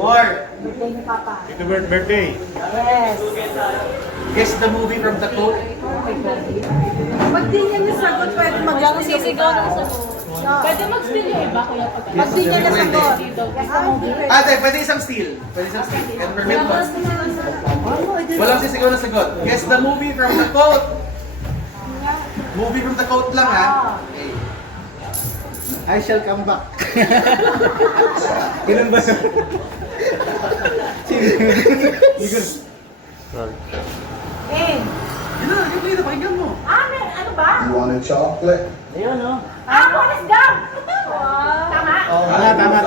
More. Birthday ni Papa. Ito birthday. Yes. Guess the movie from the quote. Pag di niya nasagot, pwede mag-ano Sisigaw na sa Pwede mag-steal yung iba, kuya. Pag di niya nasagot, yes, the movie. Ate, pwede isang steal. Pwede isang steal. Can permit mo. Walang sisigaw na sagot. Guess the movie from the quote. Movie from the quote lang ha. Okay. I shall come back. Ganun ba? Eh, Yun na, yun na, pakinggan mo. ano ba? You want a chocolate? Forrest Gump! Tama? Tama.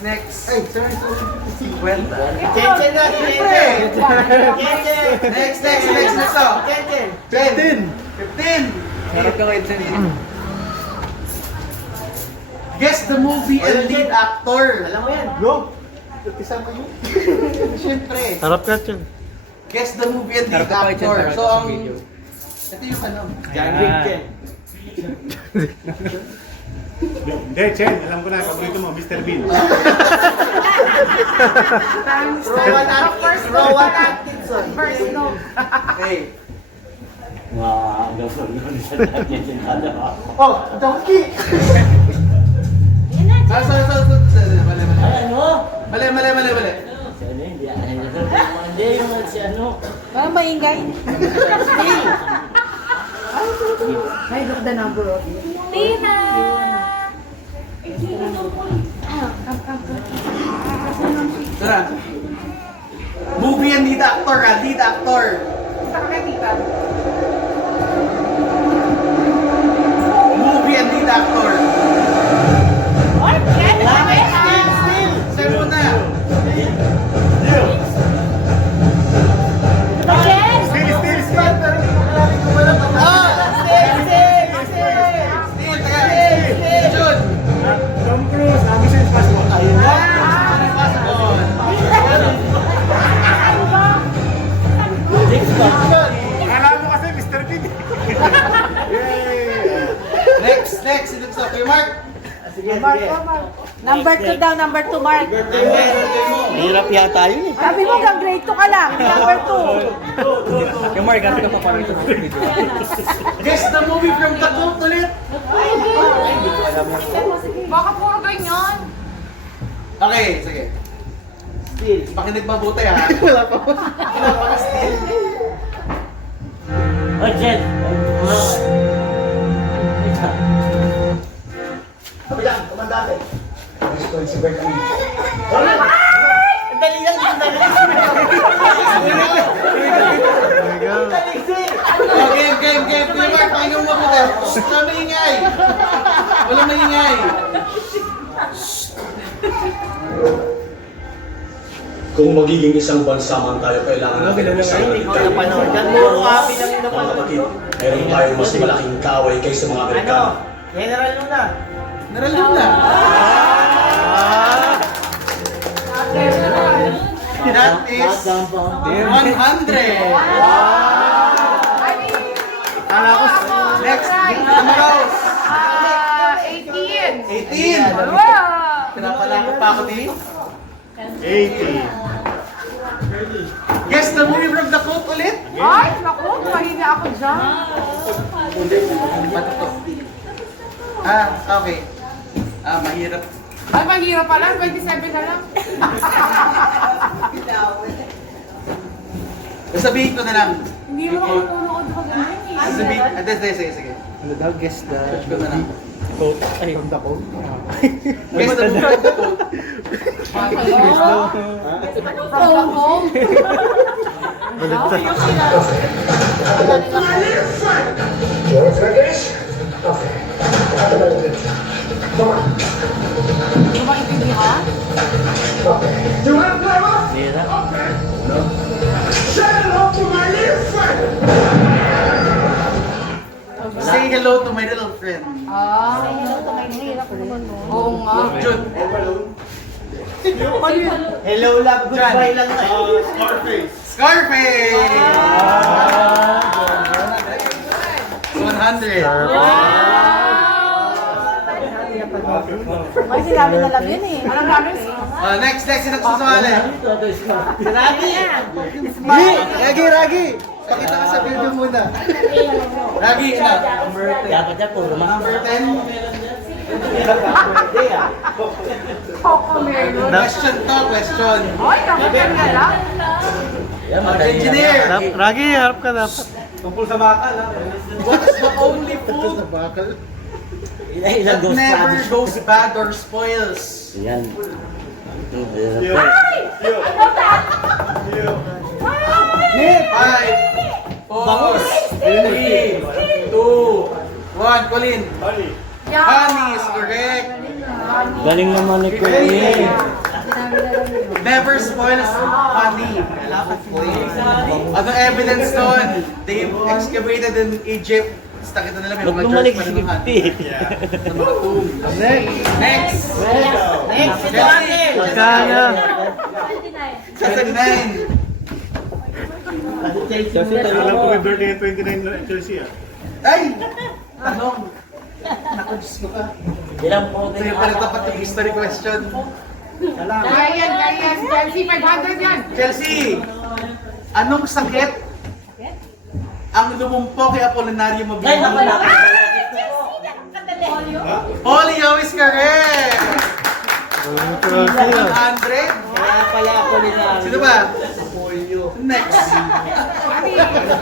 Next. Ay, sorry. 50. Chechen na, Siyempre. Next. Oh. 15. Sarap ka kayo dyan. Guess the movie and lead actor. Alam mo yan. Go! Kasama mo. Siyempre. Sarap ka dyan. Guess the movie and lead Sarap ka actor. dyan, So, ang... Ito yung ano. John Wick yan. Hindi, Chen. Alam ko na. Paborito mo, Mr. Bean. Rowan Atkinson. First no. Okay. Wah, ang gawin ko sa dati yung ano. Oh, donkey! Sorry. Mali. Ay, ano? Mali. Si ano, hindi yung si ano. Parang maingay. Ay, look the number of you. Tina! Tara. Movie and lead actor ha. Lead actor. Movie and lead actor. Say mo na. Jun. Tom Cruise, Mission Impossible. Akala mo kasi Mr. Bean. Yay! Next. It's okay, Mark. Number 2 daw, number 2, Mark. Mahirap yata yun eh. Sabi mo, hanggang grade 2 ka lang. Number 2. Yung Mark, ka pa parang ito. Guess the movie from the quote ulit. Baka puro ganyan. Okay, sige. Pakinig mabuti ha. Wala pa. Oh, Jen. Sabi yan, kumandate. Responsibility. Dali lang, Oh, game. Mark, pakinggan mo mabuti. Walang maingay. Walang maingay. Kung magiging isang bansa man tayo, kailangan natin ng isang Hindi ko napanood yan. Puro copy lang yung Mga napanood kapatid, ko. meron tayong mas malaking kaaway kaysa mga Ano? Amerikano. General Luna. Naralim na. That is 100. Next, Amaros. 18. 18. Wow! Pinapalakot pa ako dito. 80. Guess the movie from the quote ulit. Ay, naku, mahina ako dyan. Ba't ito? Okay. Mahirap. Ay, mahirap pa lang. 27 na lang. Sabihin ko na lang. Hindi mo ako manunood ka ganyan eh. Sabihin. Sige. Ano daw? Guess the Search ko na lang. quote. Ay, from the quote. Guess the movie from the quote. From home. You want to finish? Okay. Come on. Ano ba intindihan? Okay. Do you want to play rough? Okay. No. Say hello to my little friend. Say hello to my little friend. Ah. Oo nga. Jun. Hello, love, goodbye lang na. Scarface! 100. Ay, sinabi na lang yun eh. Alam namin. Next, sino susumali? Ragi! Pakita ka sa video muna. Ragi, ina. Dapat yan, puro Number 10. Coco Melon. Question to, question. Ay, nakapyan nga lang. Yan, madali lang. Engineer, Ragi, harap ka dapat. Tungkol sa bakal, ha? what is the only food Ilan that goes never bad? goes bad or spoils? Yan. Five, 4, 3, 2, 1. Colin. Honey is correct. Galing naman ni Kuya. Never spoils honey. Ano evidence doon? They've excavated in Egypt. Tapos nakita nila may Huwag mga bumalik jars pa si rin ng honey. 50. Sa mga tomb. Next! Next, ito natin! Magkano? 79. Alam ko may birthday yung 29 na Chelsea ah. Ay! Tanong. Naku, Diyos ko ka. Ilan po Ito yung pala tapat yung history question. Kaya yan. Chelsea, 500 yan. Chelsea! Anong sakit ang lumumpo kay Apolinario Ay, Mabini? nakala. Polio is correct! 100? Kaya pala ako nila. Sino ba? Next.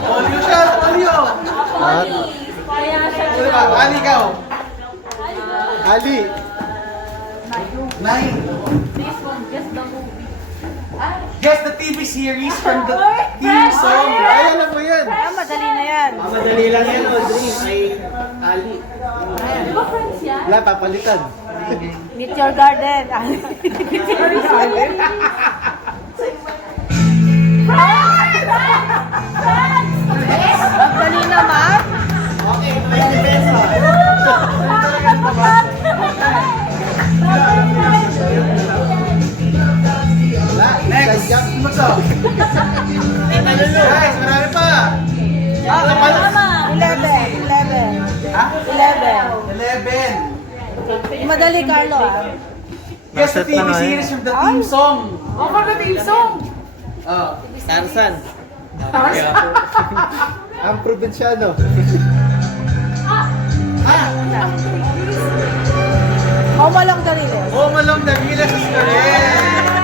Polio siya, polio. Sino ba? Ali, ikaw. Ali! 9. Guess the TV series from the theme song. Ay, alam mo yan! Ah, madali na yan. Madali lang yan, Audrey. Kay Ali. Wala, papalitan. Meet your garden. Meet your garden. Ang dali naman. Okay, 20 pesos. Next. Sino ba? Guys, marami pa. Ano pa? 11. Ha? 11. Madali, Carlo, ah. Guess the TV series from the theme song. Oh, for the theme song. Oh. Tarzan. Ang probinsyano. Home Along the River. Home Along the Village is correct.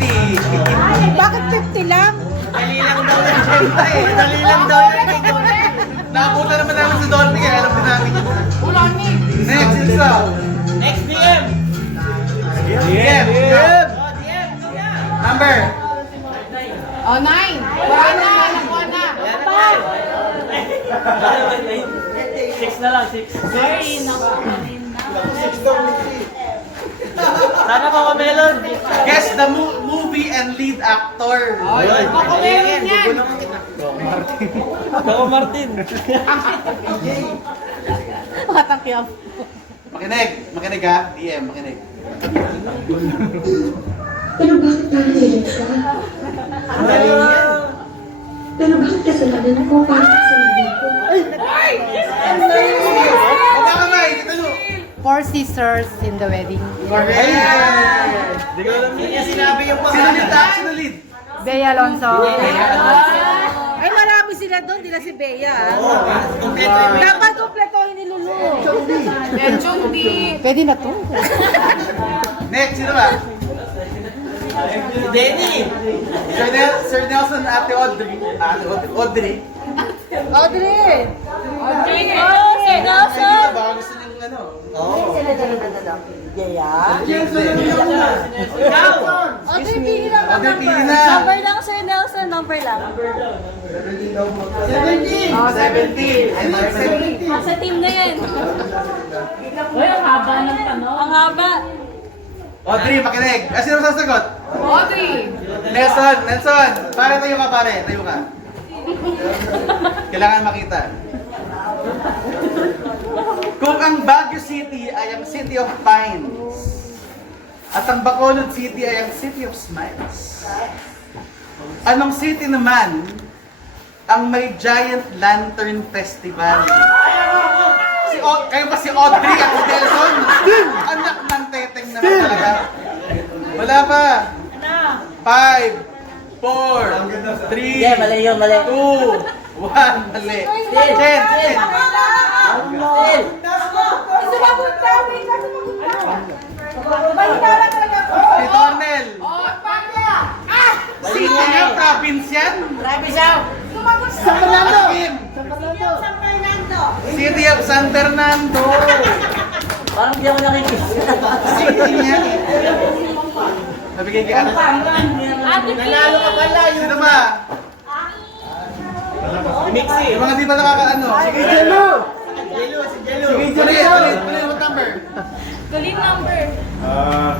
50. Bakit 50 lang? Dali lang daw yan, syempre. Dali lang daw yan kay Dolphy. Nakapunta naman namin sa Dolphy kaya alam din namin. Wala ni. Next, isa. Next DM. DM. Number. Oh, 9. Wala na. Nakuha na. Yan na. 6 na lang, 6. Sana ko Melon. Guess the movie and lead actor. Coco Melon yan. Ako, Martin. Batang kiyam. Makinig ha. DM, makinig. Pero bakit nakahilig ka? Ang galing yan. Pero bakit kasalanan ko? Bakit kasalanan ko? Baba kamay, talo. 4 sisters in the wedding. Correct. Hindi ko alam niya sinabi yung Sino lead? pangalan. Sino lead? Bea Alonso. Bea. Ay, marami sila doon. Di na si Bea. Kompleto yung Dapat kompletohin ni Lulu. Chungdi. Pwede na to. Next, sino ba? si Denny. Sir Nelson, Ate Audrey. Audrey. Audrey! Si Nelson. Baka gusto niyong ano. Oo. Audrey, pili lang ang Audrey, number. pili na. Number lang, Sir Nelson. Number lang. 17. Oh, 17. Ay, 17. Sa team na yan. Uy, ang haba ng tanong. Ang haba. Audrey, makinig. Sino sasagot? Audrey. Nelson. Pare, tayo ka, pare. Tayo ka. Kailangan makita. Kung ang Baguio City ay ang City of Pines at ang Bacolod City ay ang City of Smiles, anong city naman ang may Giant Lantern Festival? Kayo pa si Audrey at si Delson? Anak ng teteng naman talaga. Wala pa. 5, 4, 3, Yeah, mali yun, mali. 2, 1, mali. Jen. Sumagot ka, wait lang, sumagot ka. Balik na talaga ako. Si Tornel. Oh, Pagya! City nga, province yan. Sumagot ka. San Fernando. City of San Fernando. Parang di ako nakikita. City niya. Nabigay kay Ate. Nanalo ka pala yung Sino ba? Mixi. Yung mga di ba nakakaano? Sige, Jello, si Jello. Tuloy, what number? Kulit number.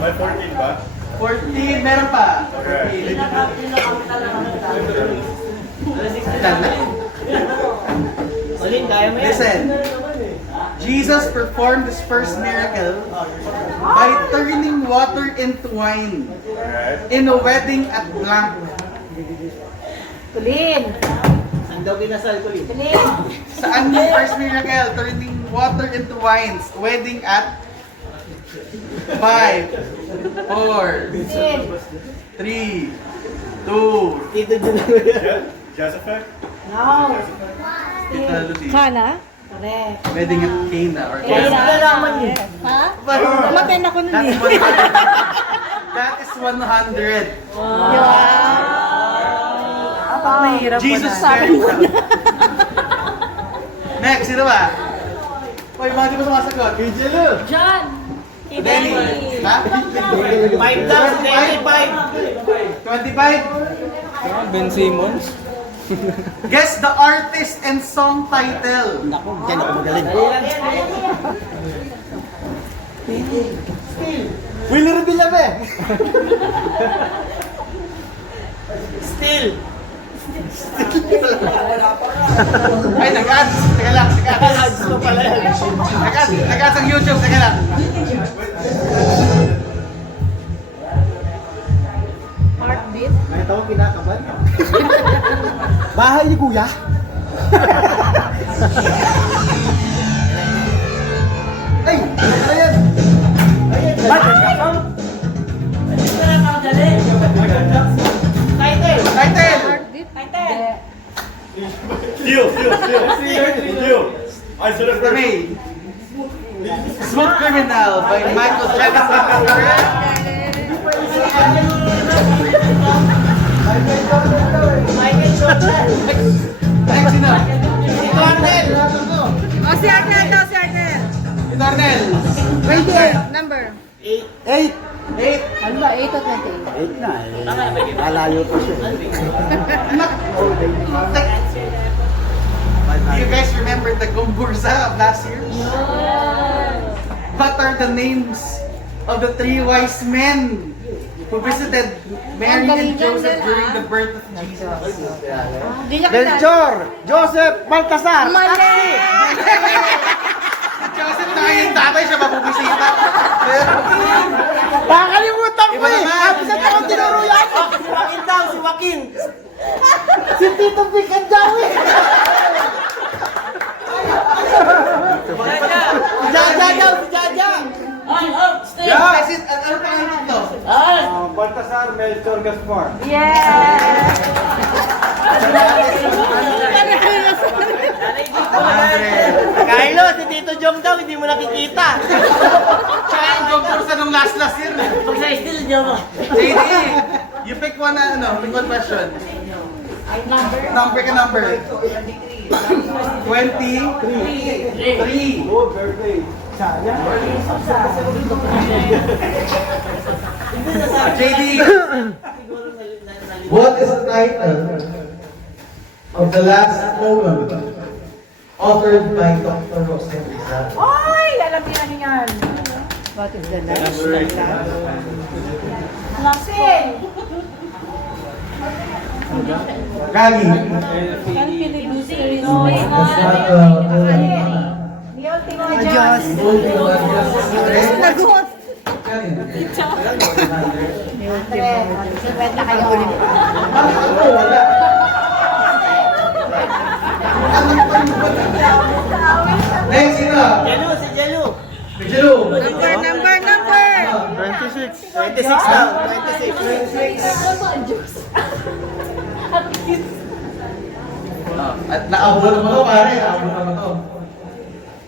May 14 ba? 14, meron pa. 14. Ilan na? Colin, kaya mo yan. Listen. Jesus performed his first miracle by turning water into wine in a wedding at Blanc. Kulin. Ang daw kinasal, Colin. Kulin. Saan yung first miracle? Turning water into wines. Wedding at 5, 4, 3, 2, Tito Jun. Joseph? No. Tita Lucy. Kana? Correct. Wedding at Cana or Kaya Cana. na naman yun. Ha? Maten ako nun That's eh. 100. That is 100. Kapag mahirap Jesus ko na. very proud. Next, sino ba? Hoy, mga di ba sumasagot? Jello. John! Denny. Ha? 5 daw, si Denny, 5. 25? Ben Simmons. Guess the artist and song title. Ako, dyan ako magaling. Willie Villabe. Still. Ay, nag-ads. Teka lang, nag-ads. Ads ko pala yan. Nag-ads ang YouTube. Teka lang. Heartbeat. Nakita ko kinakaban. Bahay ni Kuya. Ay! Ayan! Ayan! Title! Title. Heartbeat. Title. Steal! I should have Mr. May. Smooth Criminal by Michael Jackson. Correct? Michael Jordan! Next, sino? Si Cornel! O, si Arnel daw, si Arnel. Si Darnel. Number. 8! 8. Ano ba? 8 o 28? 8 na eh. Malayo pa siya. Do you guys remember the Gomburza of last year? What are the names of the 3 wise men who visited Mary and Joseph during the birth of Jesus? Hindi niya kilala. Melchor! Joseph! Baltasar! Mali! Si Joseph na yung tatay siya mabubisita. Nakakalimutan ko Iba eh! naman. Happy sa taon tinuruyan! Si Joaquin daw! Si Joaquin! Si Tito Vic and Joey! Si Jaja daw! Si Jaja! Yeah. Ano pa ang ito? Baltasar, Melchor, Gaspar. Yes! Carlo! Si Tito Jong daw! Hindi mo nakikita! Siya ang Gomburza nung last year. Pag sa still, di ako. JD, you pick one pick one question. Number ka number. 23. Oh, birthday! JD, what is the title of the last poem authored by Dr. Jose Rizal? Ay! Alam niya yan. What is the last? Lasin! Gagi. The ultimate Diyos. Nagot. Andre, 50 kayo. Wala. Next, sino? Jalo, si Jalo. Jelo. Number. 26. 26 daw. 26. At naabutan mo to, pare. Naabutan mo to.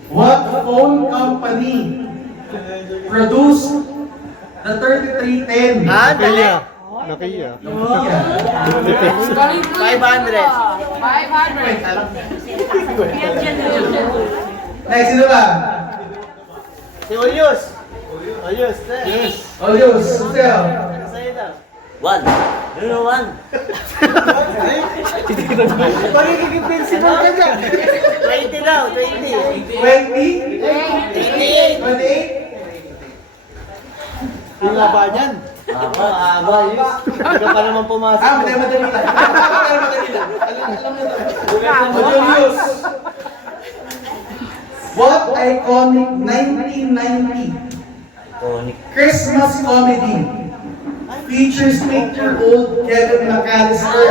What phone company produced the 3310? Dali. Nokia. Nokia. 500. 500. Next, sino ba? Si Olius. Olius. Yes. Olius. Sa'yo. Sa'yo daw. 1. Ano 1? Pagiging principal ka dyan. 20 daw. 20. 20? 28. 28? Yung laba dyan. Aba. Hindi ka pa naman pumasok. Madali lang. Madali lang. Alam mo na. Olius. What iconic 1990 Iconic. Christmas comedy features 8-year-old Kevin McAllister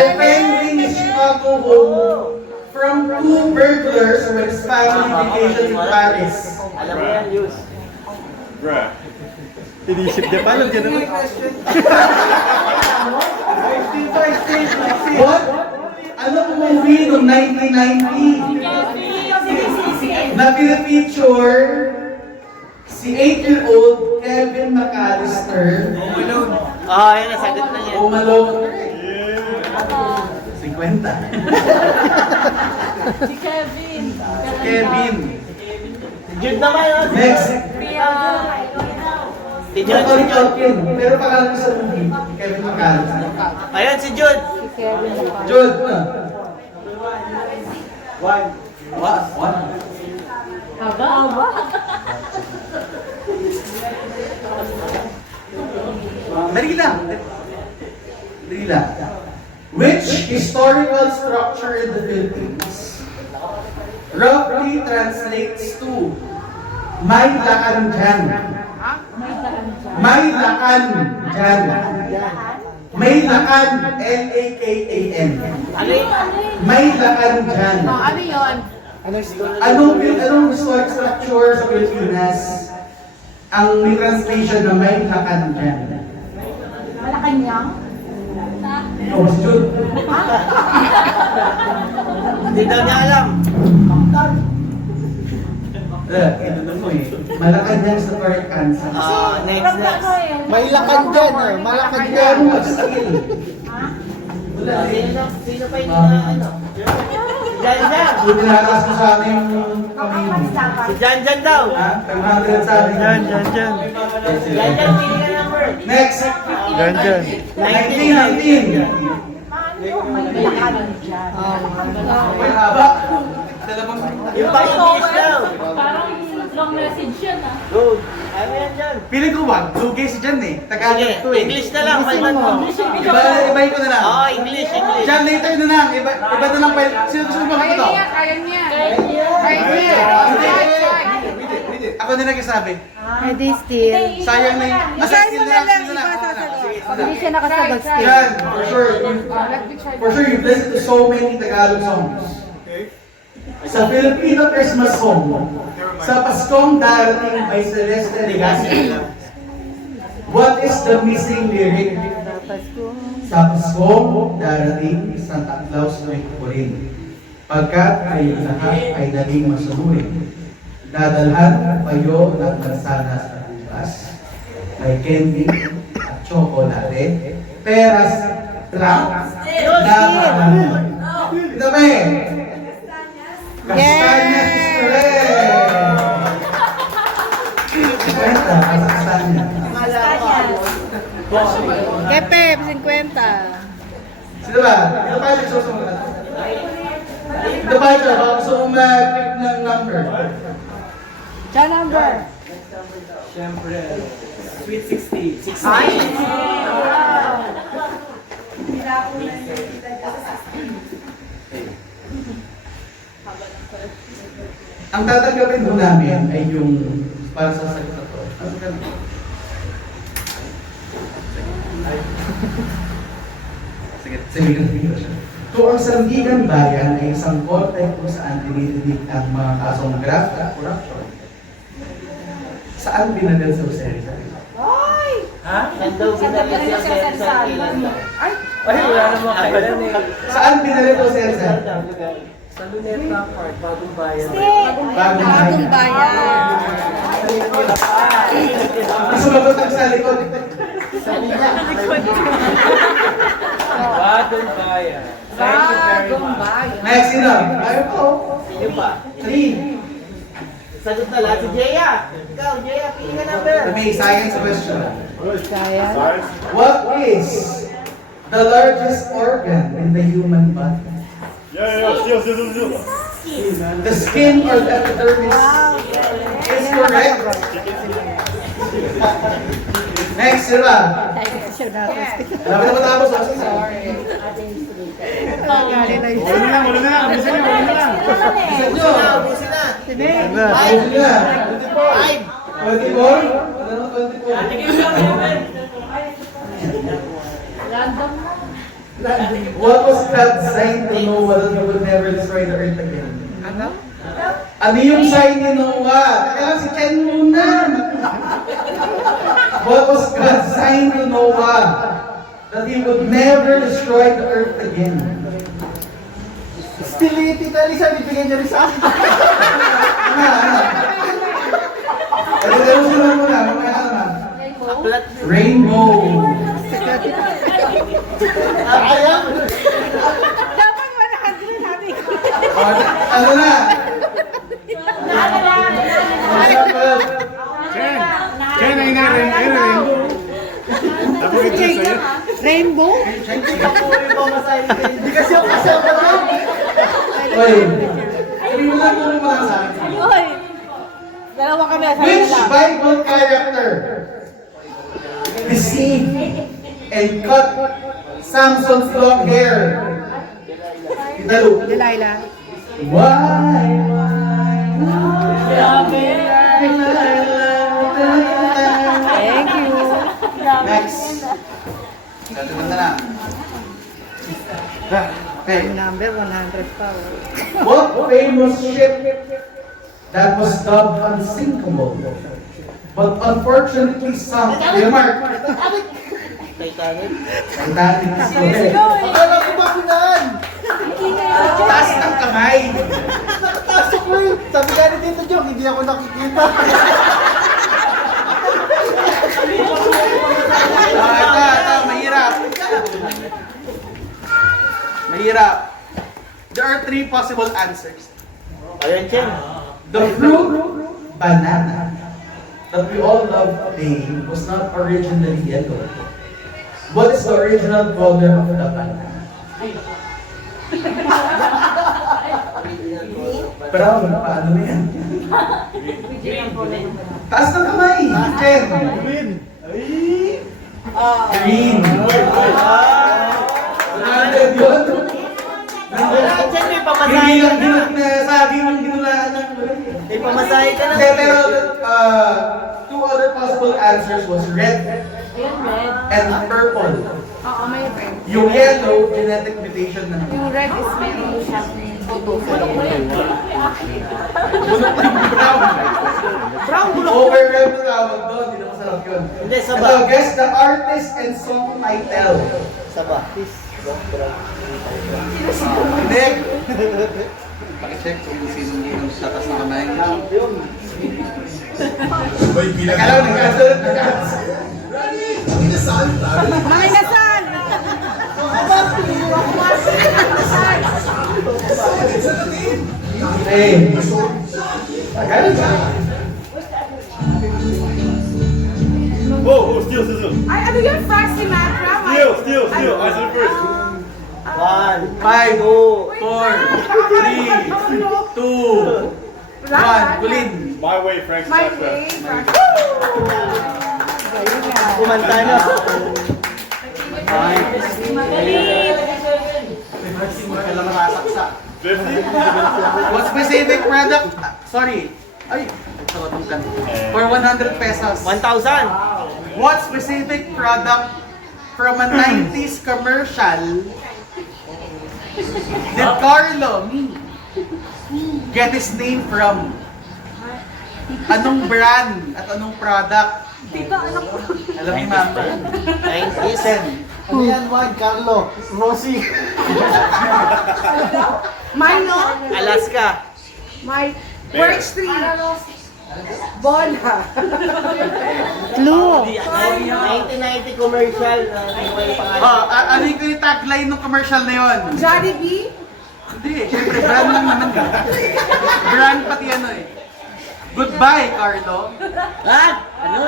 defending his Chicago home from two burglars with his family vacation in Paris? Alam mo yan, Yus. Bruh. Inisip niya pa lang ganun. What? Anong movie noong 1990 na pinapicture si 8-year-old Kevin McAllister? Yan, nasagot na yan. Home Alone. 50. Si Kevin. Kevin. Jude naman, yun. Next. Si Jude. Ito yun. Pero pangalan ko sa movie, Kevin McAllister. Ayun, si Jude. Jude. One. What? Aba. Dali lang. Which historical structure in the Philippines roughly translates to May Lakan Dyan? May Lakan Dyan. May Lakan, L-A-K-A-N. May Lakan Dyan. Ano yun? Anong historic structure sa Pilipinas ang may translation na May Lakan Dyan? Malacanang? Oh, si Jude. Hindi daw niya alam. Ano mo eh. Malacanang sa correct answer. Next. May lakan dyan, malakad Kaya mo mag-skill. Wala eh. Sino pa yung ano? Si Jan. Yung tinataas mo sa atin yung kamino. Si Jan daw. Ha? 500 sa atin. Jan, pili ka number. Next. 19. Uy, haba. Dalawang. Yung pang-English daw. Parang long message yan ah. Go. Ano yan dyan? Piling ko wag. Lugay si Jan eh. Tagalog Sige, to eh. English na lang. Palman mo. Ibahin ko na lang. Oo, English. Jan, later na lang. Iba na lang. Sino gusto mo Kaya ito? niya. Ako na nagsasabi. Ready still. Sayang na yung... Skill na lang. Hindi siya nakasagot still. Yan, for sure. For sure, you've listened to so many Tagalog songs. Sa Filipino Christmas song, sa Paskong Darating by Celeste Legaspi, what is the missing lyric? Sa Paskong Darating, Santa Claus ay kukurin. Pagkat kayo lahat ay naging masunurin. Dadalhan kayo ng kansana sa bukas. May candy at chocolate, peras, trap, na maraming. Ito ba eh? Kastanya is correct! Kwenta, kastanya. Kepe, 50. Sino ba? Ito pa siya susunod natin. Ito pa siya, baka gusto mong mag-pick ng number. Siya number. Siyempre, Sweet 60. Ang tatanggapin po namin ay yung para sa sagot na to. Ano ka? Sige. Kung ang Sandigan Bayan ay isang korte kung saan tinitig ang mga kasong graft at corruption, saan binadal sa Rosary? Nandun binalik sa kailan daw. Ay, Wala namang kailan eh. Saan binadal sa Rosary? Sa Luneta Park, Bagong Bayan. Bagong bayan. Sumagot ang sa likod. Bagong Bayan. Bagong bayan. Next, sino? Tayo po. Sino pa? 3. Sagot na lahat si Jeya. Ikaw, Jeya, pili ka number. May science question. Kaya. What is the largest organ in the human body? The skin or the epidermis is correct. Next, sila. Alam mo na matapos. Wala na lang. Bisa niyo, wala na lang. Ubusin na. Ayun na. 5. 24? Ano 24? What was that sign to Noah that he would never destroy the earth again? Ano yung sign ni Noah? Teka lang, si Ken muna. What was God's sign to Noah that he would never destroy the earth again? Stiliti na Lisa, bibigyan niya rin sa akin. Ano sila muna? Mamaya naman. Rainbow. Ayaw. dapat 100 natin. Ano na? Chen, ay na rin. Tapos ito sa'yo. Rainbow? Hindi ka po yung pamasahin. Hindi kasi ako kasama na. Oy. Sabi mo lang kung mga sa akin. Uy, dalawa kami. Which Bible character deceived and cut Samson's long hair? Dalo. Delilah. Why? Thank you. Next. Gagawin na. Okay. Number 100 pa. What famous ship that was dubbed unsinkable but unfortunately sunk? Kuya Mark. Titanic. Titanic. Okay. Akala ko ba kunan? Taas ng kamay. Nakataas ako eh. Sabi ka ni Tito Jong, hindi ako nakikita. Ito, mahirap. Mahirap. There are 3 possible answers. Ayun, Chen. The fruit, banana, that we all love today was not originally yellow. What is the original color of the banana? Brown, paano na yan? Taas ng kamay! Chen! Green! Nandun yun? Chen, may Hindi pamasahin lang ka na. sabi mong ginulaan ng May pamasahin ka na. Hindi, pero 2 other possible answers was red and purple. Oo, may red. Yung yellow, genetic mutation na. Yung red is meron siyang photo. Brown, overwhelm na tawag doon. Hindi na masarap yun. Hindi, saba. Ito, guess the artist and song title. Saba. Hindi. Pakicheck kung sino yung tatas na kamay. Teka lang, nag-answer. Mga inasal! Hey. Tagal ba? Oh, still. Ay, ano yun? Frank Sinatra? Still. Answer first. 1, 5, 2, 4, 3, 2, 1. Kulin. My way, Frank My Sinatra. way, Frank. kumanta na. Kailan nakasaksa. 50. What specific product? Sorry. Ay, for 100 pesos. 1,000. What specific product from a 90s commercial Did Carlo get his name from anong brand at anong product? Alam ni Mama. 90s. Ano yan, Juan? Carlo? Rosie? Mine, no? Alaska? Mine. Birch tree. Bola. 1990 commercial. Ano yung tagline ng commercial na yon? Jollibee. Hindi, syempre brand lang naman. Brand pati ano eh. Goodbye, Carlo. Ha? Ano?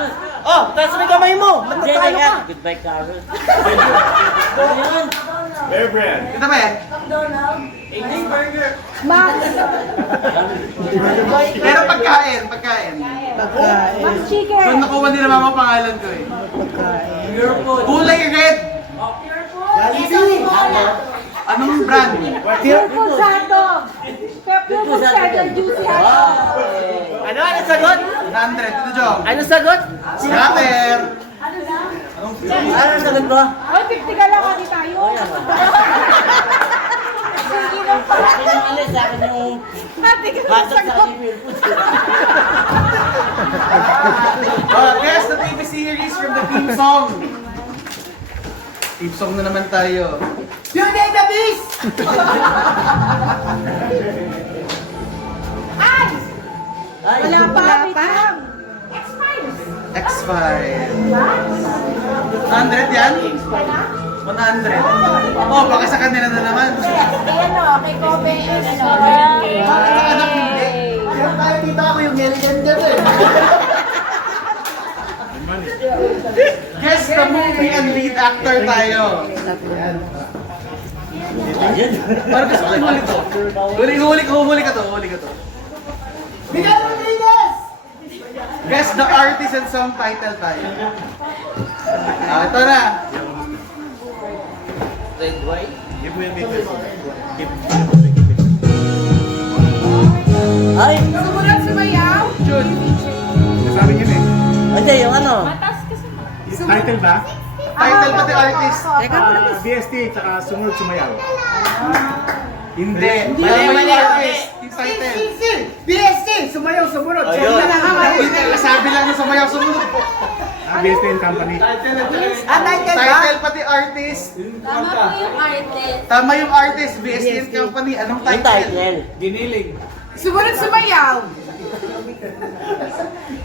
Oh, taas mo yung kamay mo! Hindi, Magtatalo ka! Goodbye, Carol. Ano yun? Bear brand. Ito ba eh? Max. Pero pagkain. Max chicken. Doon nakuha nila Mama pangalan ko eh. Kulay red. Anong brand? Pure food hotdog. Pure food hotdog. Juicy hotdog. Ano? Ano sagot? 100. Ito, Jong. Ano sagot? Scatter. Ano sagot ko? Ay, 50 ka lang, hindi tayo. Hindi lang pala. Pinalis sa akin yung Ate ka lang hotdog sa sagot. email po. Guess the TV series from the theme song. Theme song na naman tayo. Beauty and the Beast! Eyes! Ay, Wala pa, wait lang. X-Files. X-Files. 100 yan? 100. Oh, baka sa kanila na naman. Ayan o, kay Kobe. Bakit sa anak hindi? Pero kahit kita ko yung Nelly dyan eh. Guess the movie and lead actor tayo. Parang gusto ko ihuli to. Huli ka to. Miguel Rodriguez! Guess the artist and song title tayo. Ito na. Red, white? Give mo yung dito. Ay! Sumunod si Mayaw. June. Nasabi niyo eh. Hindi, yung ano? Title ba? Title pati artist. BST, tsaka Sunod Sumayaw. Hindi. Mali artist. Yung title. BST! Sumayaw, sumunod! Ayun. Hindi, nasabi lang na sumayaw sumunod po. BST and Company. Title pati artist. Tama yung artist. BST and Company. Anong Yung title? title. Sumunod si Mayaw.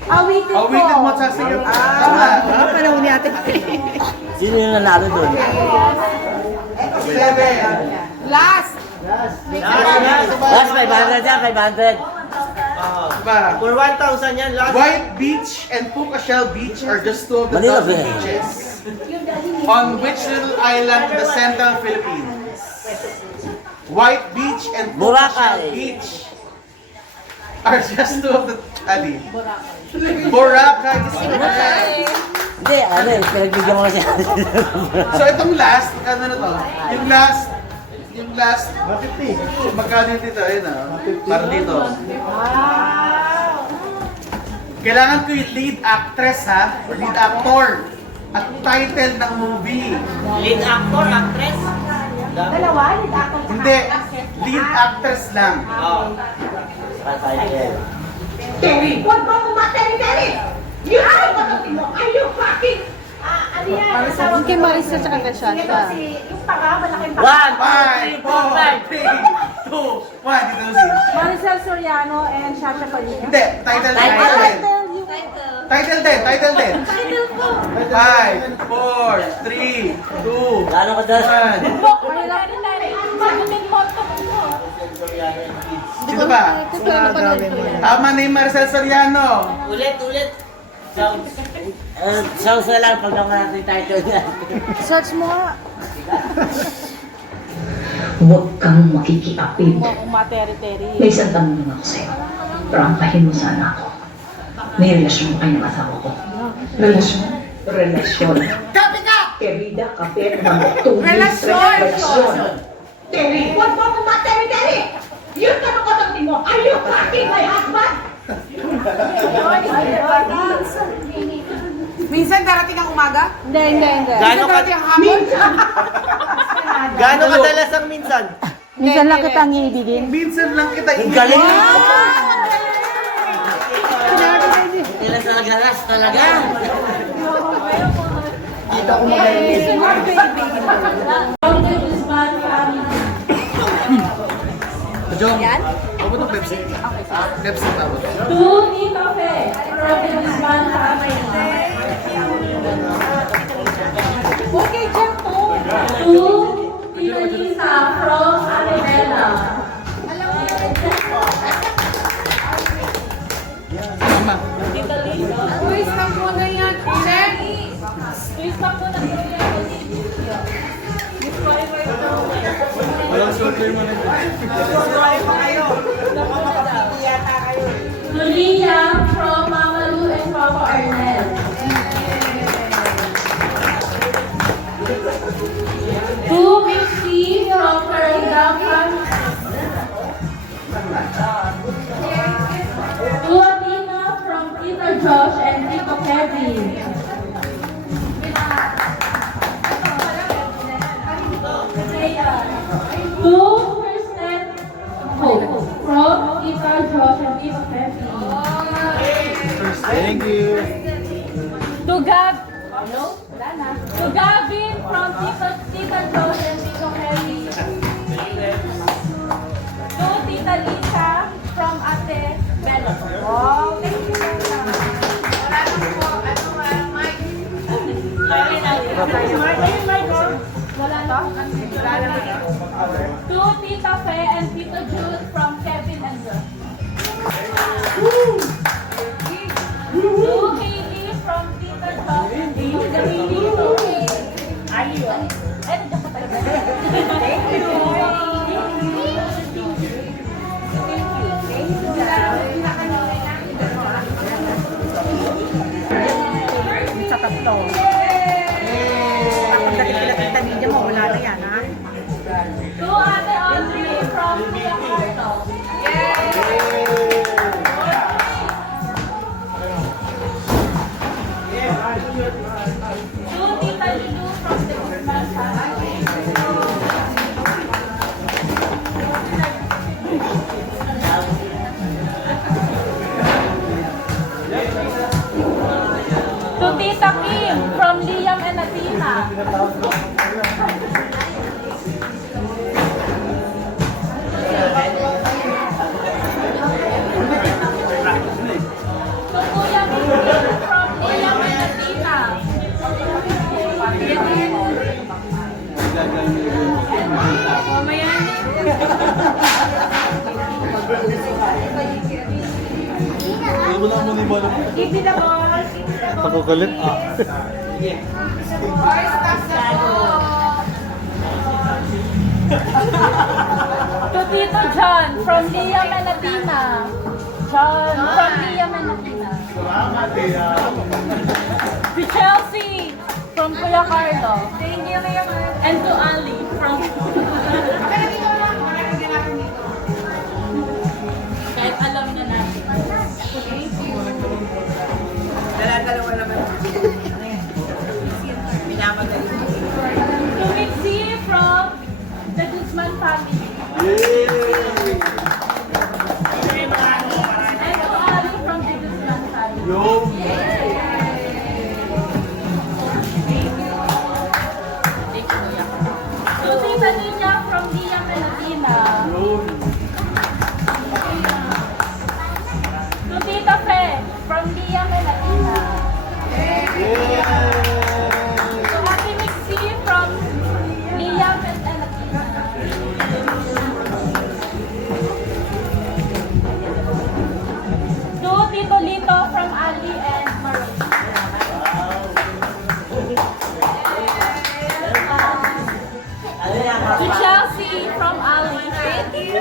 Awitin ko. Awitin mo sa sayo. Tama. Panahon ni ate. Sino yung nanalo doon? 7. Last. Last 500 yan, 500. Diba? For 1,000 yan, last. White Beach and Puka Shell Beach are just two of the Manila dozen Bay. beaches on which little island in the central Philippines? White Beach and Puka Shell Boracay. Beach are just two of the... Boracay is correct. Hindi, ano eh, pinagbigyan mo kasi. So itong last, ano na to? Yung last, 150. Magkano yung dito? Ayun ah. Para dito. Kailangan ko yung lead actress ha, or lead actor. At title ng movie. Lead actor, actress? Dalawa, hindi ako. Hindi, lead actress lang. Title. Terry, huwag mo akong materi-teri! You have pagkating mo! Are you fucking... Ano yan? Yung kay Marisa tsaka kay Shanta. Yung tanga, malaking tanga. 5, 4, 3, 2, 1. Dito na si. Maricel Soriano and Shasha Palina. Hindi, title din. Title din. 5, 4, 3, 2, Gano'n ka dyan? 1. Sino ba? Tama ni Maricel Soriano. Ulit. Songs na lang pag naman natin yung title niya. Search mo nga. Huwag kang makikiapid. Huwag akong materi-teri. May isang tanong lang ako sa'yo. Prangkahin mo sana ako. May relasyon kayo ng asawa ko. Relasyon. Kapi ka! Querida, kapit ng tubig. Relasyon! Terry, huwag mo akong materi-teri! Yun ka ng katanting mo! Are you fucking my husband? Minsan darating ang umaga? Hindi. Gano'n Minsan darating ang hapon? Gano'n kadalas ang minsan? Minsan lang kita ang iibigin. Minsan lang kita Ang galing! Tila sa garas talaga. Kita ko magaling. Jom, ako ba itong Pepsi? Pepsi tawag. Two Tita Fe from the Guzman family. Okay, Jem po. Two Tita Lisa from Arabella. Mama. Tita Lisa. Uy, stop mo na yan. Check. Please stop po na po yan. Walang shorter mo na. Lulia from Mama Lu and Papa Ernest. Two Mixie from Carida family. Two Athena from Tita Josh and Tito Kevin. Two Kristen Hope from Tita Josh and Tito Kevin. Thank you. To Gavin from Tita Josh and Tito Kelly. To Tita Lisa from Ate Bella. Wow, thank you very much. Wala nang po. Ano, Mike? Wala na. To Tita Fe and Tito Jude from Kevin and Josh. To Kaylee from Tita Josh and Tito Kaylee. Ayun. Eh, nandiyan ka talaga. Thank you. Sa tatlo. Kapag nakikita ninyo mo, wala na yan, ha? To Ate Audrey from Kuya Carlo. To Tita Lilu from the Guzman family. To Tita Kim from Liam and Athena. To Kuya Miguel from Liam and Athena. Wala mo ni Bono. Give me the ball. Ako galit. Oy, stop na po. To Tito John from Liam and Athena. John from Liam and Athena. To Chelsea from Kuya Carlo. Thank you, Kuya Carlo. And to Ali from... Pero dito lang, maraming natin dito. Kahit alam niya natin. Dala-dalawa naman. Minamadali. To Mitzi from the Guzman family. And to Ali from the Guzman family. To Tita Nina from Liam and Athena. To Tita Fe from Liam and Athena. To Ate Mixie from Liam and Athena. To Tito Lito from Ali and Marie. To Chelsea from Ali. Thank you.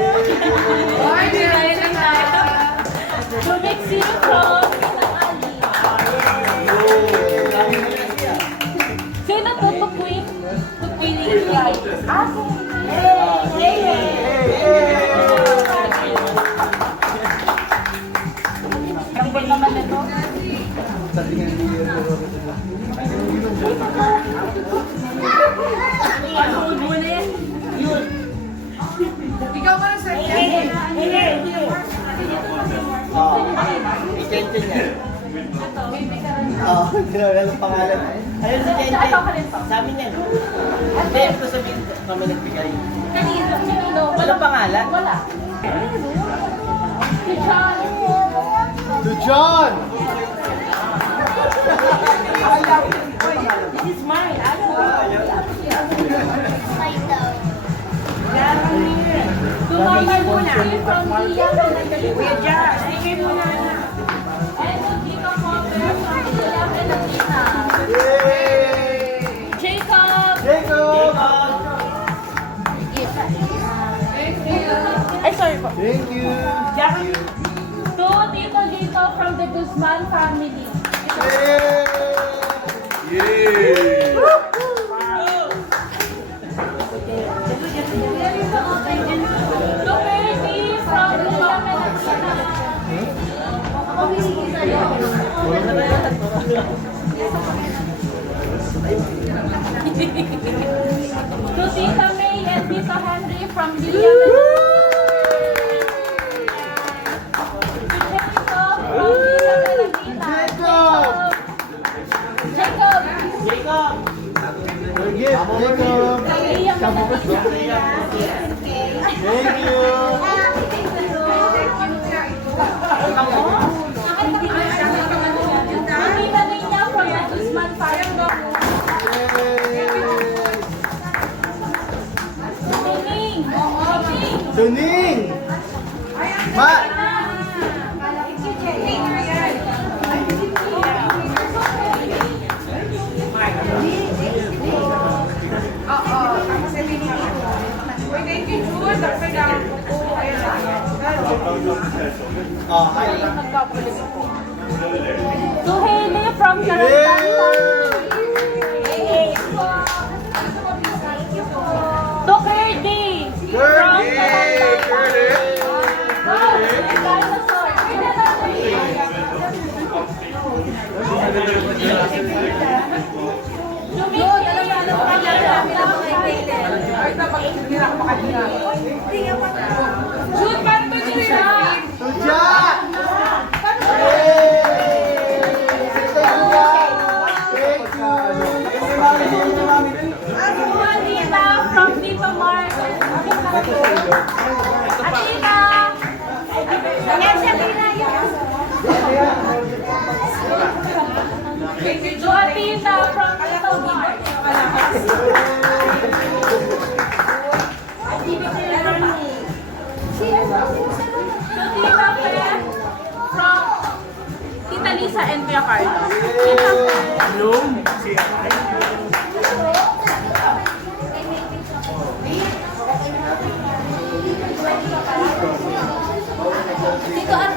To Mixie from Ali. Sino to? To Queen? To Queen Ingrid. Tambol naman ito. Panood mo na yan. Jen yan. Ito, baby ka rin. Oo, hindi na alam pangalan. Ayun si Jen Jen. Ito ka rin to. Sa amin yan. Hindi, ito sabihin kami nagbigay. Kanino? Kanino? Walang pangalan? Wala. Si John. To John! This is mine. Ano? Tumagal muna. From Dia Penagina. Kuya Jan, sige muna na. And the Tito Cover from Dia Penagina. Jacob. Jacob! Ay, sorry po. Thank you! To Tito Lito from the Guzman family. Yay! To Baby from Dia Penagina. To Tita May and Tito Henry from Dia Jacob! Jacob! Your gift, Jacob! Thank you! Tita Nina from the Guzman family. Tuning! Tuning! Ma! Oh, hi. To Haley from Karantan To Curdy from Shoot, paano ba siya? To John! Tita from Tito Mark. Atita! To Atita from Tito Mark. To Tita Fe from Tita Lisa and Kuya Carlo. Tita Fe. Dito at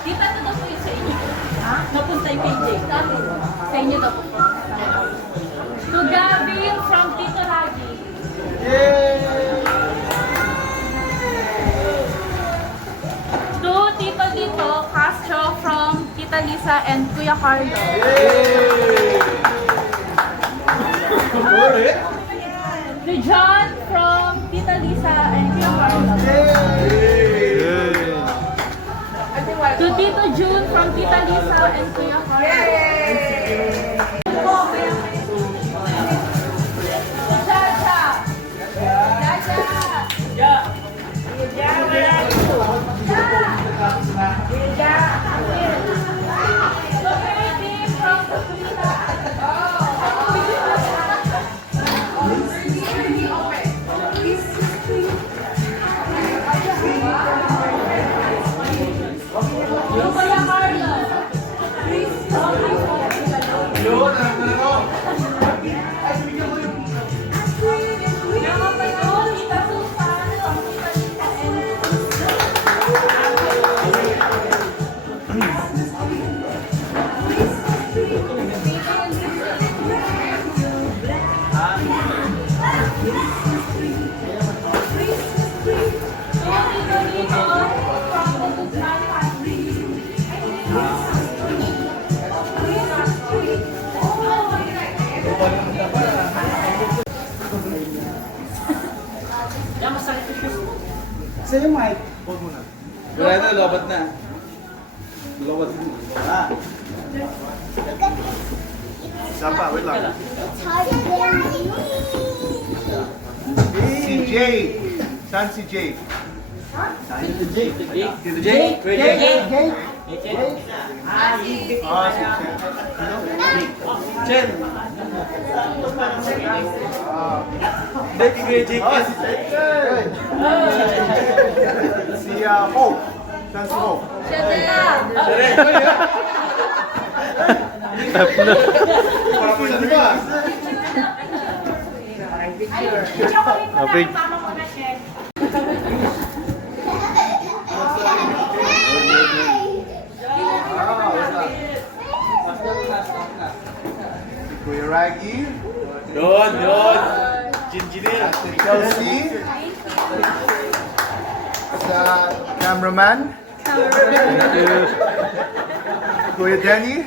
Dito ito daw po yun sa inyo. Ha? Napunta yung kay Jake. Sa inyo daw po. To Gabi from Tito Raji. To Tito Lito Castro from Tita Lisa and Kuya Carlo. To John from Tita Lisa and Kuya Carlo. To Tito June from Tita Lisa and Kuya Carlo. Jaja! To Baby from To Kuya Carlo. Sa'yo, Mike. Wala na, lobat na. Sapa, wait lang. Si Jay. Saan si Jay? Tito Jay? Ah, si Chen. Chen. Hindi, kay Jay. Ah, si Chen. Si Hope. Saan si Hope? Saan ba? Kuya Raggy. Yun. Engineer. Si Chelsea. Sa cameraman. Kuya Denny.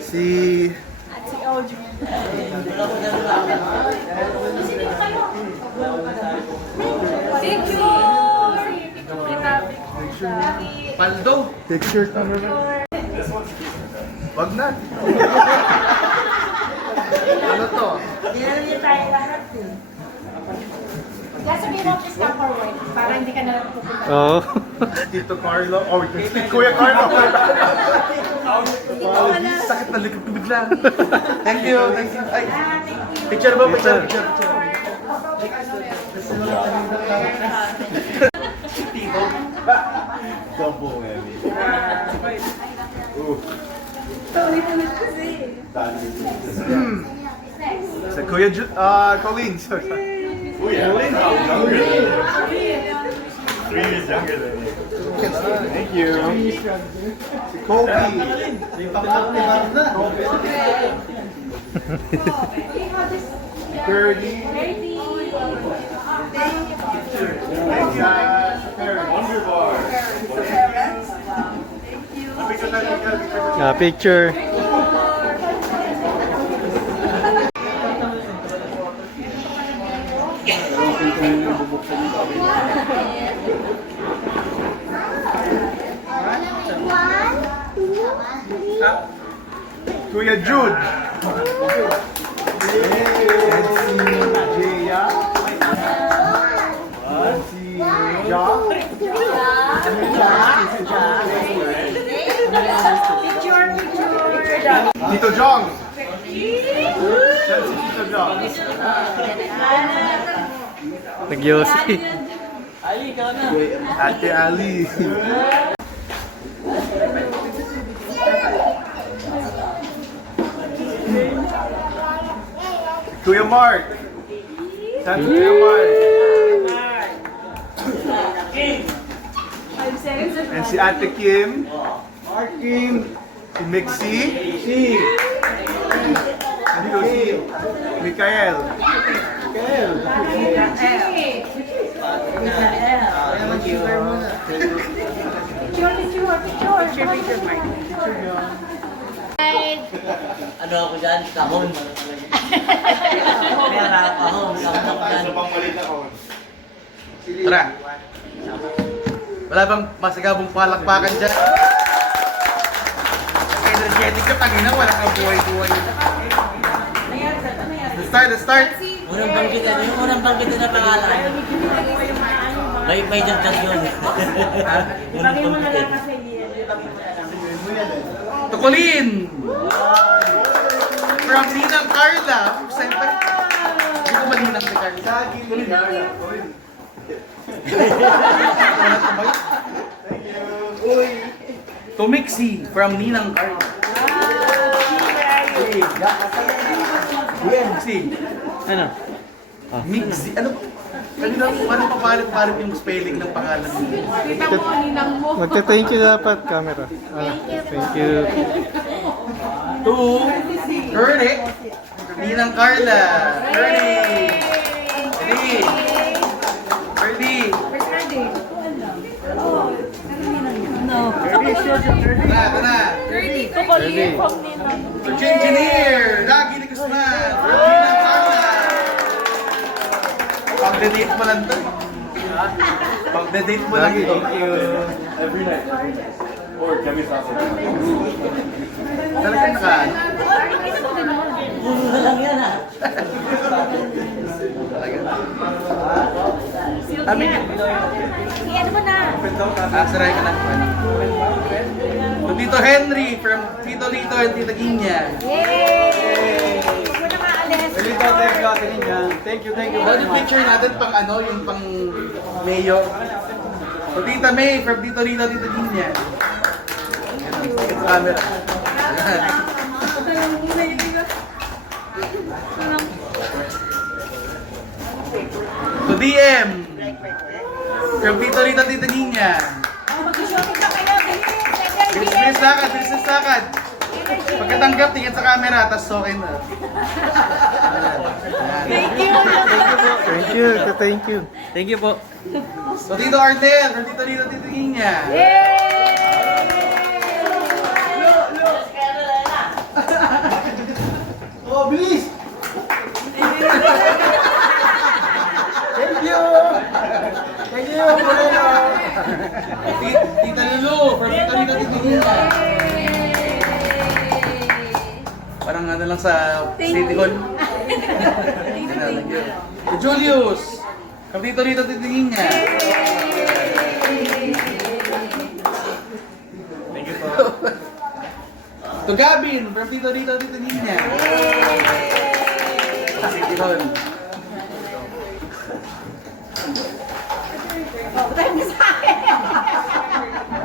Si Paldo. picture cameraman. Wag na. Ano to? Sasabihin mo, please come forward para hindi ka na pupunta. Oo. Tito Carlo. Oh, Kuya Carlo. Apologies. Sakit na likod ko bigla. Thank you. Ay, picture ba? Picture. Sa Kuya Colleen. Sorry. Thank you. Si Kobe. Kirby. Picture. Kuya Jude. And si Jaya. And si Ja. Tito Jong. Saan si Tito Jong? Nag-yosi. Ate Ali. Kuya Mark. Saan si Kuya Mark? And si Ate Kim. Si Mixie. Ano ko si Mikael. Ano ako dyan? Kahon. Pera, kahon. Kahon ako dyan. Tara. Wala bang masagabong palakpakan dyan? Energetic ka, tangina, wala kang buhay-buhay. Let's start. Unang bangkita na pangalan. May dagdag yun. Unang bangkita. Tukulin! From Ninang Carla. Siyempre, hindi ko maninang si Carla. Tumixi from Ninang Carla. Mixi. Ano? Mixi. Ano papalit-palit yung spelling ng pangalan mo? Kita mo, ninang mo. Magte-thank you dapat, camera. Thank you. To Ernie. Ninang Carla. Ernie. Tara. Tukulin from Ninang. Engineer. Dagi ni Guzman. Ninang Carla. Pag-donate mo lang to. Pag-date mo lang ito. Every night. Or kami sa akin. Talagang naka. Puro na lang yan ah. Kami. Ano mo na? Saray ka na. So, Tito Henry from Tito Lito and Tita Ginya. Yay! Huwag mo na maalis. Thank you. Body picture natin pang ano, yung pang mayo. So, Tita May from Tito Lito, Tita Ginya. Camera. So, DM from Tito Lito, Tita Ginya. Mag-shopping na kayo. Bilis lakad. Pagkatanggap, tingin sa camera, tapos okay na. Thank you. Thank you po. So, Tito Arnel, from Tito Lito, Tito Ginya. Oh, bilis! Tita Lulu, from Tito Lito, Tito Ginya. Parang ano lang sa City Hall. Si Julius, from Tito Lito, Tito Ginya. Thank you po. To Gabin, from Tito Lito, Tito Ginya. City Hall.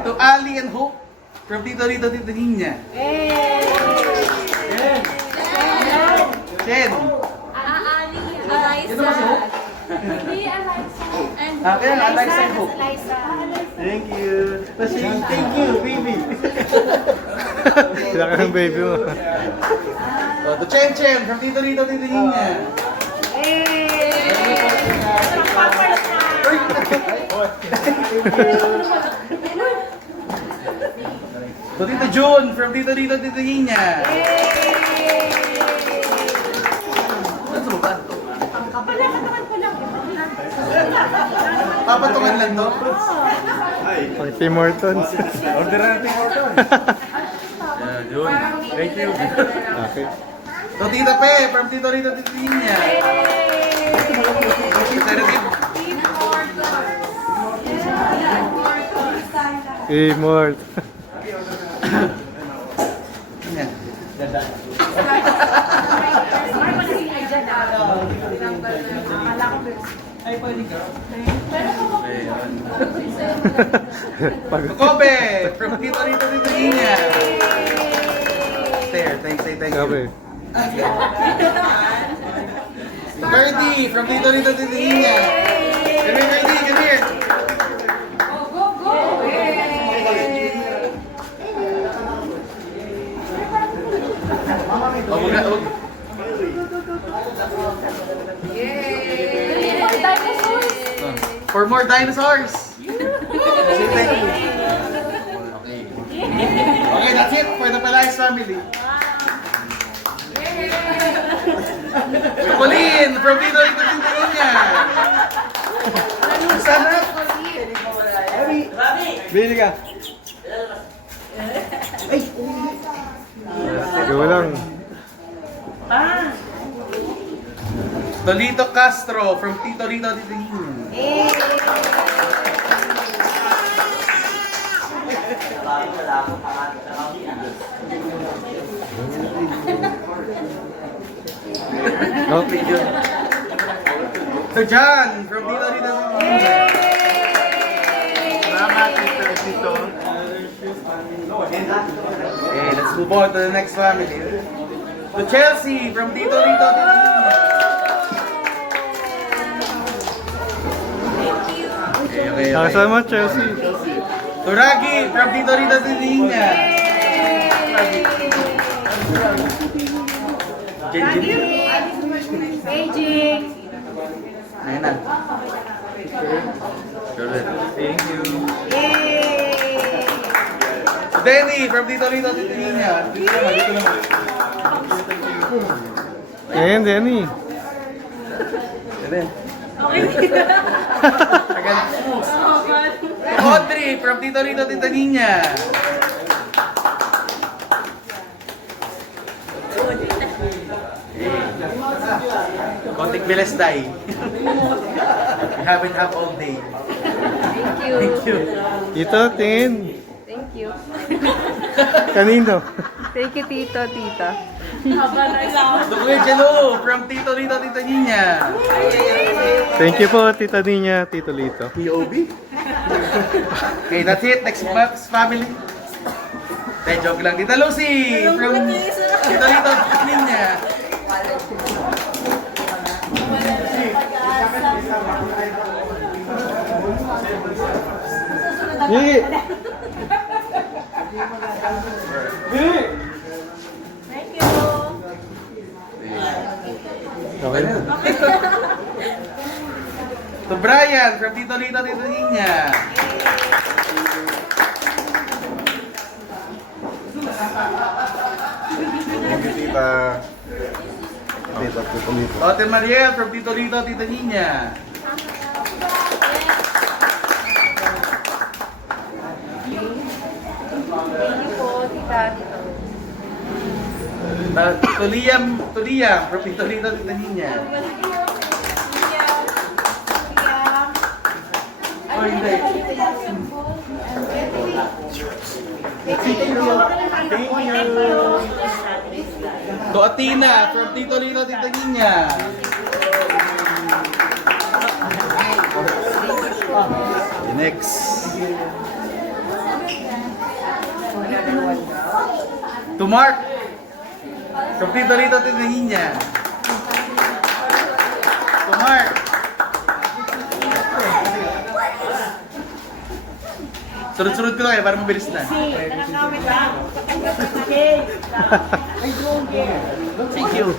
To Ali and Hope, from Tito Lito, Tito Ginya. Chen. Ali, Eliza. Hindi, Eliza. And Kaya Eliza and Hope. Eliza. Thank you, baby. Sila ka ng baby mo. So, to Chen Chen, from Tito Lito, Tito Ginya. To Tito June, from Tito Lito, Tito Ginya. Papatungan lang to. Pag Tim Hortons. Order na Tim Hortons. Yun. Thank you. Okay. To Tita Pe, from Tito Lito, Tito Ginya. Tim Hortons. Yan. Kobe, from Tito Lito, Tito Ginya. There, thank you. Sabi. Birdie, from Tito Lito, Tito Ginya. Come here, Birdie, come here. Oh, wag. For more dinosaurs. Okay, that's it for the Palaez family. Colleen, from Tito Lito, Tito Ginya. Sana. Bili ka. Go lang. Tolito Castro, from Tito Lito, Tito Ginya. Okay. So John, from Tito Lito, Tito Ginya. Salamat, Tito. Okay, let's move on to the next family. To Chelsea, from Tito Lito, Tito Ginya. Okay. Salamat, Chelsea. To Ragi, from Tito Lito, Tito Ginya. Beijing. Ayun na. Thank you. To Denny, from Tito Lito, Tito Ginya. Dito naman. Ayan, Denny. Tagal Audrey from Tito Rito, Tita Nina. Konting bilas tayo. We haven't have all day. Thank you. Thank you. Tito, tingin. Thank you. Kanino? Thank you, Tito, Tita. Kuya Jalo from Tito Rito, Tita Nina. Thank you po, Tita Ninya, Tito Lito. POB. Okay, that's it. Next family. Joke lang. Tita Lucy from Tito Rito, Tita Nina. Yee! Thank you. Okay na. To Brian from Tito Rito, Tita Nina. Ate Mariel from Tito Rito, Tita Nina. Thank you po, Tita, Tito. Tuliam from Tito Rito, Tita Nina. Oh, hindi. To Atina from Tito Rito, Tita Nina. Next. To Mark from Tito Rito, Tita Nina. To Mark. Sunod-sunod ko na kayo para mabilis na. Thank you.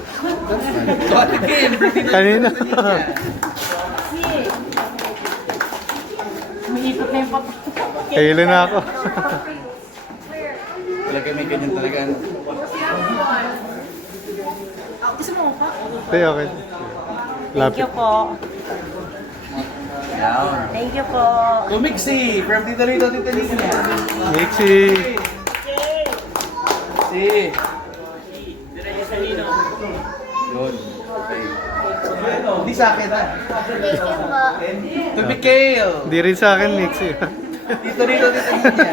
So, Ate Kim, from Tito Rito, Kanina. Tita Nina. Kailan na ako. Talaga may ganyan talaga. Okay, okay. Lapit. po. Yan. Thank you po. Tumiksi from Tito Rito, Tita Nina. Nixie. Si. Yun. Okay. Hindi sa akin ha. To Mikhail. Hindi rin sa akin, Nixie. Tito Rito, Tita Nina.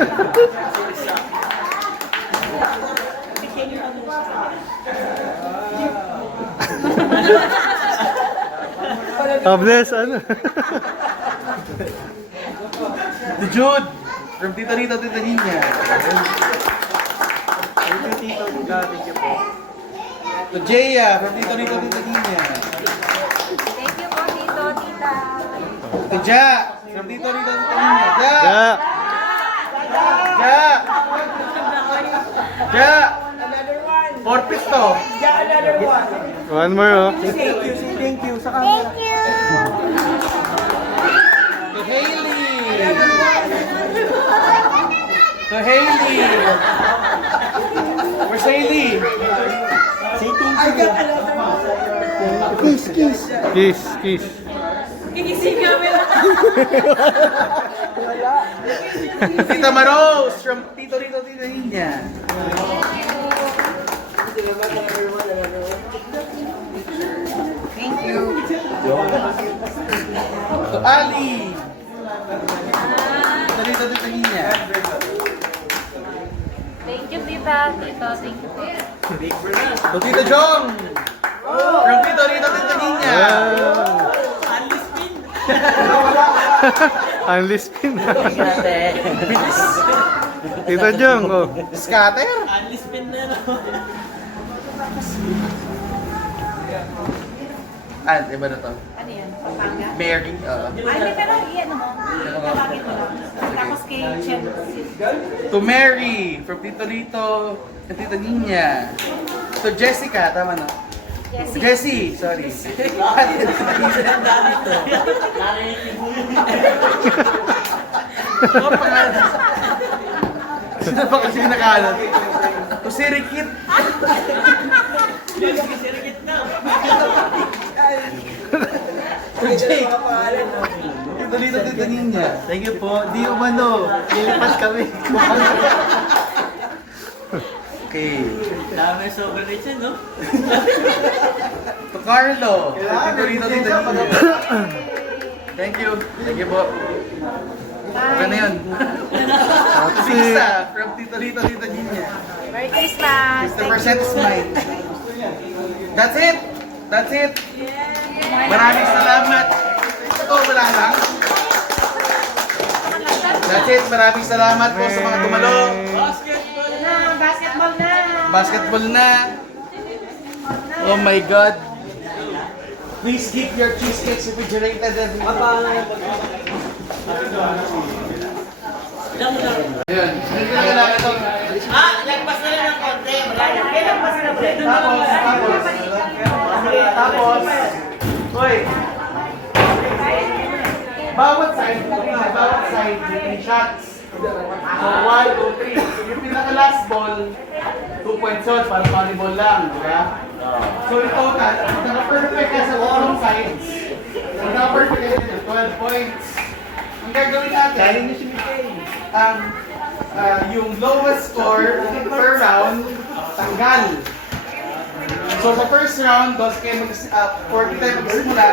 Bless, ano? To Jude from Tito Rito, Tita Nina. To Jaya from Tito Rito, Tita Nina. Thank you po, Tito, Tita. To Ja from Tito Rito, Tita Nina. Ja! Yeah. Ja! Ja! Four piece to. One more, oh. To Hailey! To Hailey! Where's Hailey? Kiss, kiss. Tita Maros from Tito Rito, Tita Nina. Thank you. To Ali! Tito Rito, Tita Nina. Thank you, Tita. Tito, thank you. To Tito Jong! From Tito Rito, Tita Nina. Unli spin. Tito Jong, oh. Scatter? Iba na to. Ano yan? Pampanga? Mary. Ay, hindi, pero iyan mo. Tawagin mo lang. Tapos kay Chen. To Mary from Tito Rito and Tita Nina. To Jessica, tama na. Jessie, sorry. Ano ang pangalan? Sino ba kasi nakalat? To si Rikit. To Jake. Ito Tito Lito, Tito Ninya. Thank you po. Di umano. Lilipat kami. Okay. Dami sa organization, no? To Carlo. Tito Lito, Tito Ninya. Thank you. Thank you po. Okay na yun. Lisa, from Tito Lito, Tito Ninya. Merry Christmas! 50% smile. That's it. That's it. Maraming salamat. Ito, wala lang. That's it. Maraming salamat po sa mga tumalo. Basketball na! Basketball na. Oh my God. Please keep your cheesecakes refrigerated. Ayun. Hindi na kailangan ito. Lagpas na lang ng konti. Tapos, hoy. Bawat side, may shots. So, 1, 2, 3. So, yung pinaka-last ball, 2 points yun, para volleyball lang, di ba? So, in total, naka-perfect ka sa walong sides. So, naka-perfect ka din, 12 points. Ang gagawin natin, yung lowest score per round, tanggal. So, sa first round, 40 tayo magsimula.